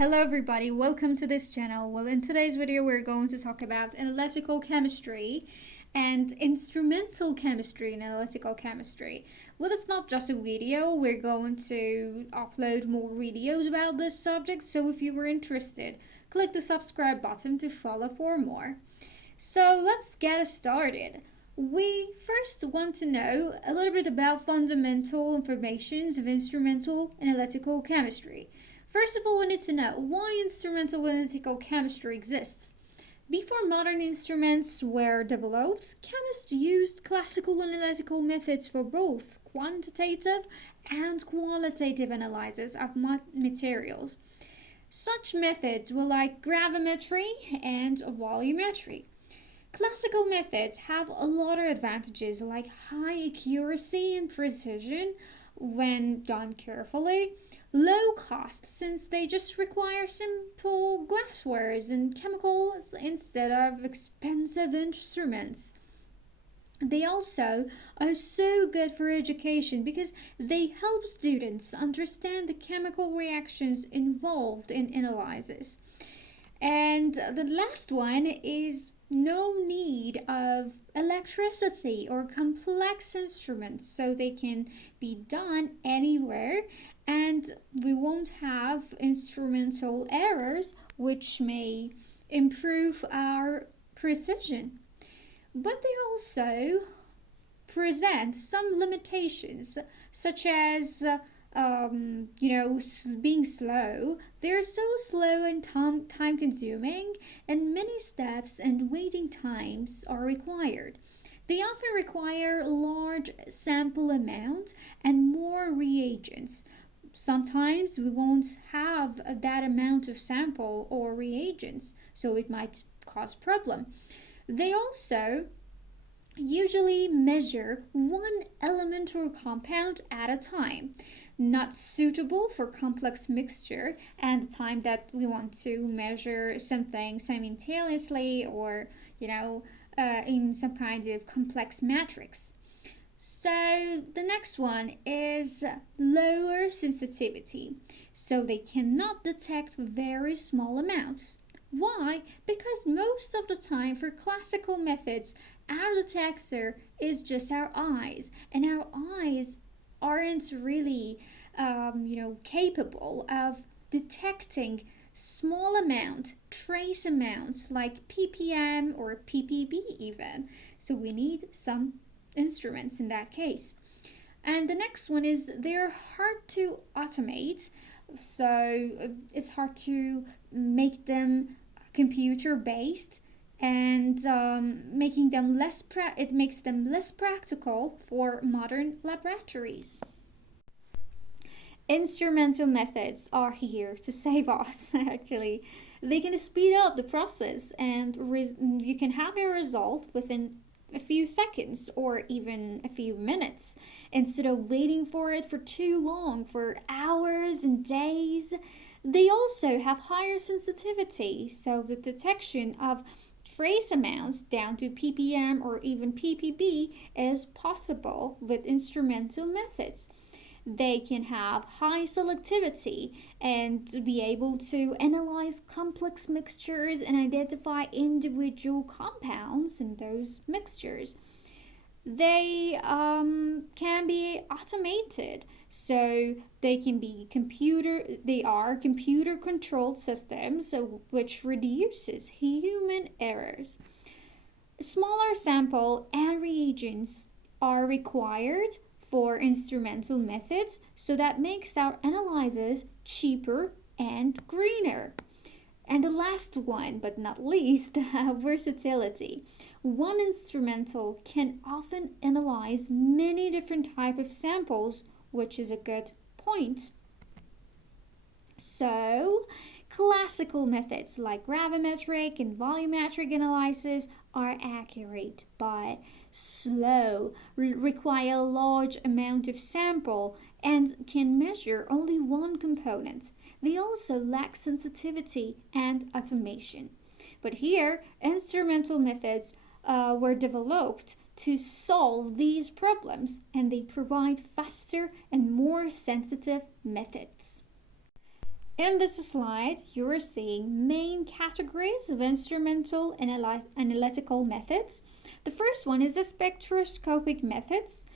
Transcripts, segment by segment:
Hello everybody, welcome to this channel. Well, in today's video we're going to talk about analytical chemistry and instrumental chemistry and analytical chemistry. Well, it's not just a video, we're going to upload more videos about this subject, so if you were interested, click the subscribe button to follow for more. So let's get started. We first want to know a little bit about fundamental informations of instrumental analytical chemistry. First of all, we need to know why instrumental analytical chemistry exists. Before modern instruments were developed, chemists used classical analytical methods for both quantitative and qualitative analysis of materials. Such methods were like gravimetry and volumetry. Classical methods have a lot of advantages like high accuracy and precision when done carefully, low cost since they just require simple glasswares and chemicals instead of expensive instruments. They also are so good for education because they help students understand the chemical reactions involved in analysis. And the last one is no need of electricity or complex instruments, so they can be done anywhere and we won't have instrumental errors which may improve our precision. But they also present some limitations, such as being slow. They're so slow and time consuming, and many steps and waiting times are required. They often require large sample amount and more reagents. Sometimes we won't have that amount of sample or reagents, so it might cause problem. They also usually measure one element or compound at a time, not suitable for complex mixture and the time that we want to measure something simultaneously or in some kind of complex matrix. So the next one is lower sensitivity, so they cannot detect very small amounts. Why? Because most of the time for classical methods, our detector is just our eyes, and our eyes aren't really, capable of detecting small amount, trace amounts like ppm or ppb even. So we need some instruments in that case. And the next one is they're hard to automate, so it's hard to make them computer based and it makes them less practical for modern laboratories. Instrumental methods are here to save us. Actually, they can speed up the process and you can have a result within a few seconds or even a few minutes instead of waiting for it for too long, for hours and days. They also have higher sensitivity, so the detection of trace amounts down to ppm or even ppb is possible with instrumental methods. They can have high selectivity and be able to analyze complex mixtures and identify individual compounds in those mixtures. They can be automated, so they are computer controlled systems, which reduces human errors. Smaller sample and reagents are required for instrumental methods, so that makes our analyses cheaper and greener. And the last one, but not least, versatility. One instrumental can often analyze many different types of samples, which is a good point. So, classical methods like gravimetric and volumetric analysis are accurate but slow, require a large amount of sample, and can measure only one component. They also lack sensitivity and automation. But here, instrumental methods were developed to solve these problems, and they provide faster and more sensitive methods. In this slide, you are seeing main categories of instrumental and analytical methods. The first one is the spectroscopic methods,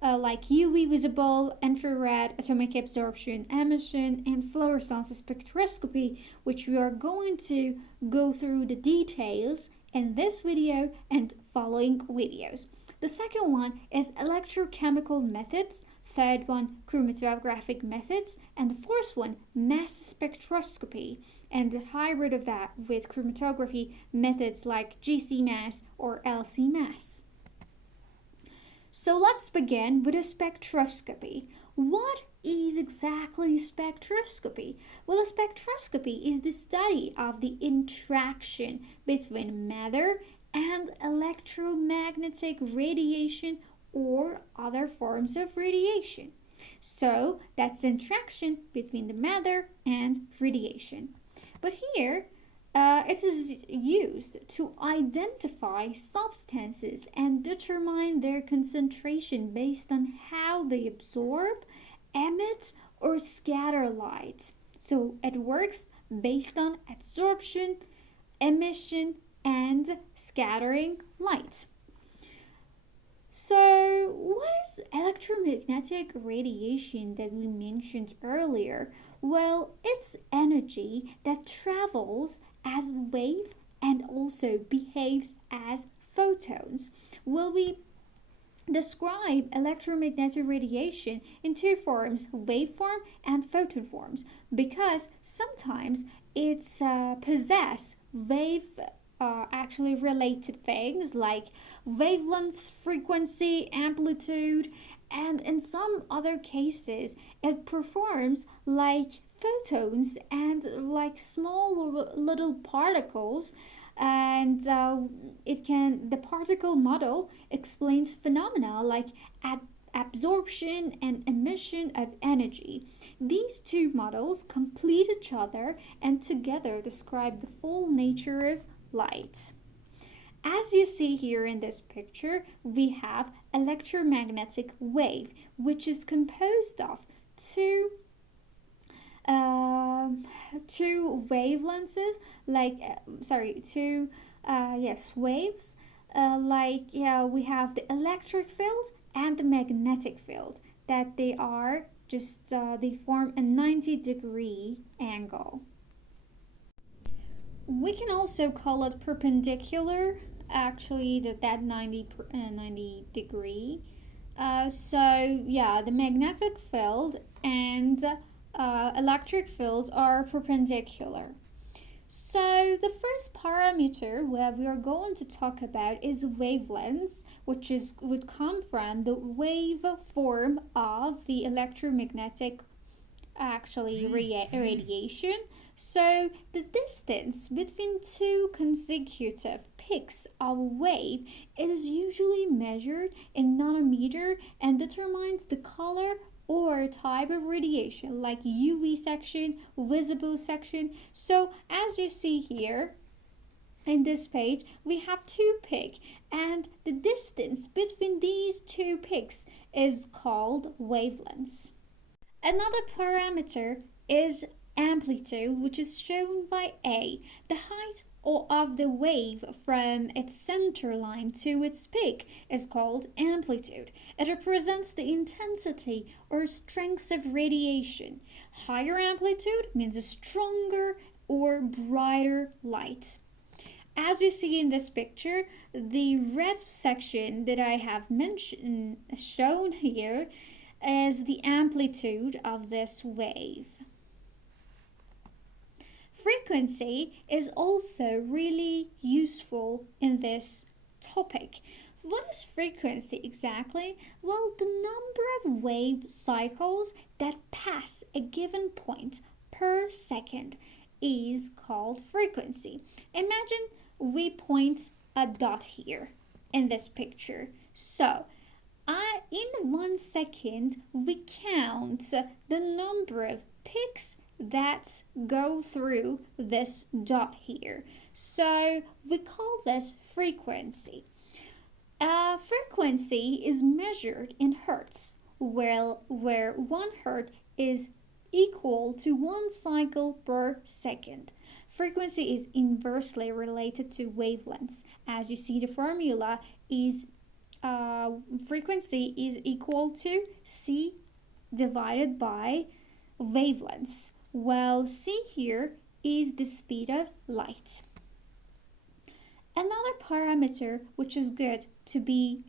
like UV visible, infrared, atomic absorption, emission, and fluorescence spectroscopy, which we are going to go through the details in this video and following videos. The second one is electrochemical methods, third one chromatographic methods, and the fourth one mass spectroscopy, and the hybrid of that with chromatography methods like GC mass or LC mass. So let's begin with a spectroscopy. What is exactly spectroscopy? Well, a spectroscopy is the study of the interaction between matter and electromagnetic radiation or other forms of radiation. So that's the interaction between the matter and radiation. But here, it is used to identify substances and determine their concentration based on how they absorb, emit, or scatter light. So it works based on absorption, emission, and scattering light. So, what is electromagnetic radiation that we mentioned earlier? Well, it's energy that travels as wave and also behaves as photons. Will we describe electromagnetic radiation in two forms, waveform and photon forms, because sometimes it's possess wave actually related things like wavelength, frequency, amplitude, and in some other cases it performs like photons and like small little particles, and the particle model explains phenomena like absorption and emission of energy. These two models complete each other and together describe the full nature of light. As you see here in this picture, we have electromagnetic wave, which is composed of two wavelengths, waves. We have the electric field and the magnetic field. That they are they form a 90-degree angle. We can also call it perpendicular, actually, that 90 degree. The magnetic field and electric field are perpendicular. So the first parameter where we are going to talk about is wavelengths, which would come from the waveform of the electromagnetic radiation. So the distance between two consecutive peaks of a wave is usually measured in nanometer and determines the color or type of radiation, like UV section, visible section. So as you see here in this page, we have two peaks, and the distance between these two peaks is called wavelengths. Another parameter is amplitude, which is shown by A. The height of the wave from its center line to its peak is called amplitude. It represents the intensity or strength of radiation. Higher amplitude means a stronger or brighter light. As you see in this picture, the red section that I have shown here is the amplitude of this wave. Frequency is also really useful in this topic. What is frequency exactly? Well, the number of wave cycles that pass a given point per second is called frequency. Imagine we point a dot here in this picture. So, in 1 second, we count the number of peaks that go through this dot here. So we call this frequency. Frequency is measured in hertz, where 1 hertz is equal to 1 cycle per second. Frequency is inversely related to wavelengths. As you see, the formula is frequency is equal to c divided by wavelengths. Well, c here is the speed of light. Another parameter which is good to be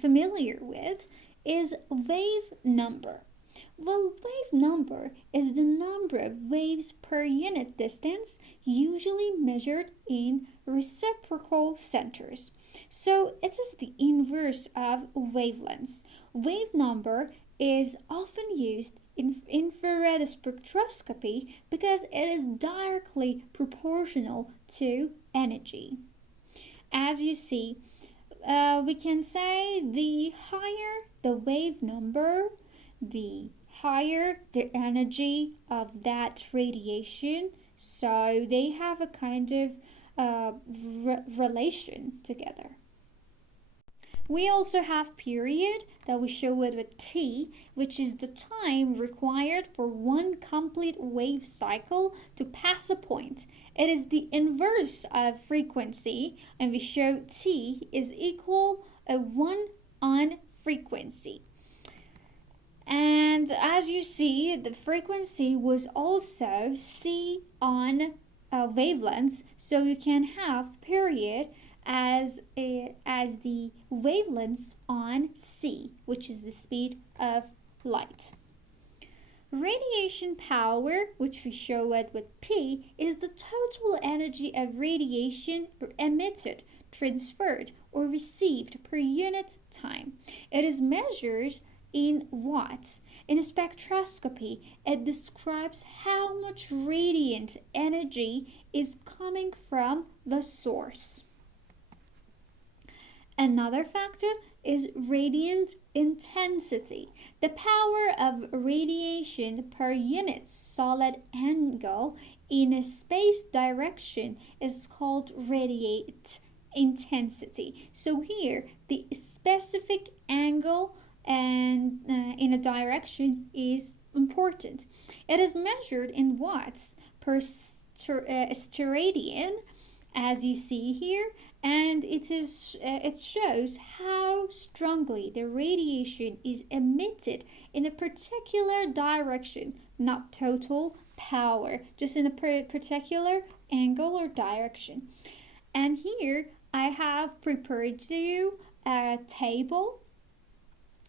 familiar with is wave number. Well, wave number is the number of waves per unit distance, usually measured in reciprocal centers. So it is the inverse of wavelengths. Wave number is often used in infrared spectroscopy because it is directly proportional to energy. As you see, we can say the higher the wave number, the higher the energy of that radiation. So they have a kind of relation together. We also have period that we show it with t, which is the time required for one complete wave cycle to pass a point. It is the inverse of frequency, and we show t is equal to 1 on frequency. And as you see, the frequency was also c on wavelengths, so you can have period as the wavelengths on c, which is the speed of light. Radiation power, which we show it with P, is the total energy of radiation emitted, transferred, or received per unit time. It is measured in watts. In a spectroscopy, it describes how much radiant energy is coming from the source. Another factor is radiant intensity. The power of radiation per unit solid angle in a space direction is called radiant intensity. So here, the specific angle and in a direction is important. It is measured in watts per steradian, as you see here, and it shows how strongly the radiation is emitted in a particular direction, not total power, just in a particular angle or direction. And here I have prepared to you a table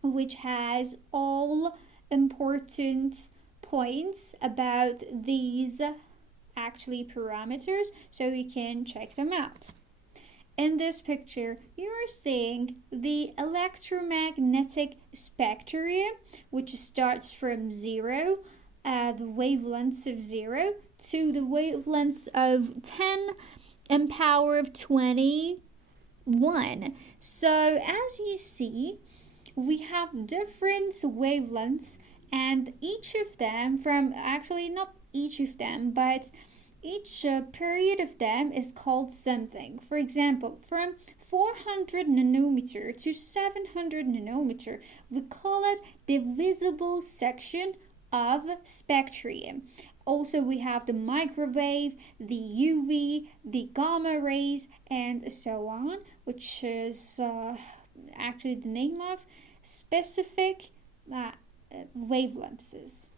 which has all important points about these actually parameters, so you can check them out. In this picture, you are seeing the electromagnetic spectrum, which starts from 0, the wavelengths of 0, to the wavelengths of 10 and power of 21. So as you see, we have different wavelengths, and each of them not each of them, but each period of them is called something. For example, from 400 nanometer to 700 nanometer, we call it the visible section of spectrum. Also, we have the microwave, the UV, the gamma rays, and so on, which is actually the name of specific wavelengths.